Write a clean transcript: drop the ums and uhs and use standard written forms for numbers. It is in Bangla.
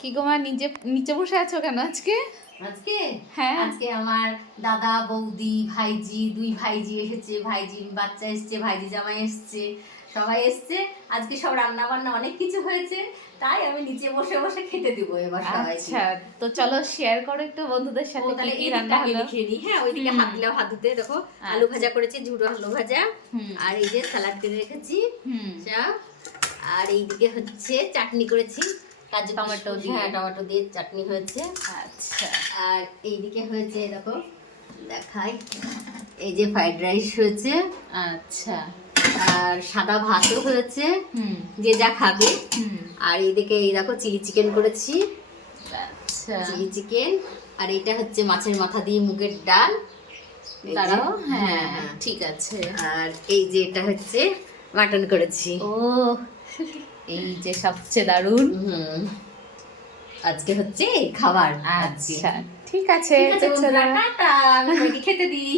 কি গো মা, নিচে নিচে বসে আছো কেন আজকে? আজকে হ্যাঁ। আজকে আমার দাদা বৌদি ভাইজি দুই ভাইজি এসেছে, ভাইজি বাচ্চা এসছে, ভাইজি জামাই এসছে, সবাই এসছে। আজকে সব রান্না বান্না অনেক কিছু হয়েছে, তাই আমি নিচে বসে বসে খেতে দিব এবার সবাইকে। আচ্ছা, তো চলো শেয়ার করো একটু বন্ধুদের ও সাথে কি তাহলে কি এই রান্না দিকটা হলো। লিখে নিই। হ্যাঁ, ওইদিকে হাত দিলাম, হাত ধুতে দেখো আলু ভাজা করেছি, ঝুড়ো আলু ভাজা। আর এই যে স্যালাড করে রেখেছি চা। আর এইদিকে হচ্ছে চাটনি করেছি, কাজু টমেটো দিয়ে, হ্যাঁ টমেটো দিয়ে চাটনি হয়েছে। আচ্ছা। আর এইদিকে হয়েছে দেখো, দেখাই, এই যে ফ্রাইড রাইস হয়েছে। আচ্ছা। আর সাদা ভাতও হয়েছে, যে যা খাবে। আর এইদিকে এই দেখো চিলি চিকেন করেছি। আচ্ছা। Chilli chicken. আর এটা হচ্ছে মাছের মাথা দিয়ে মুগের ডাল। দাঁড়াও, হ্যাঁ হ্যাঁ হ্যাঁ ঠিক আছে। আর এই যে এটা হচ্ছে মাটন করেছি। ও, এই যে সবচেয়ে দারুণ। আজকে হচ্ছে এই খাবার। আচ্ছা ঠিক আছে, ঠিক আছে বন্ধুরা, টাটা, আমি খেতে দিই।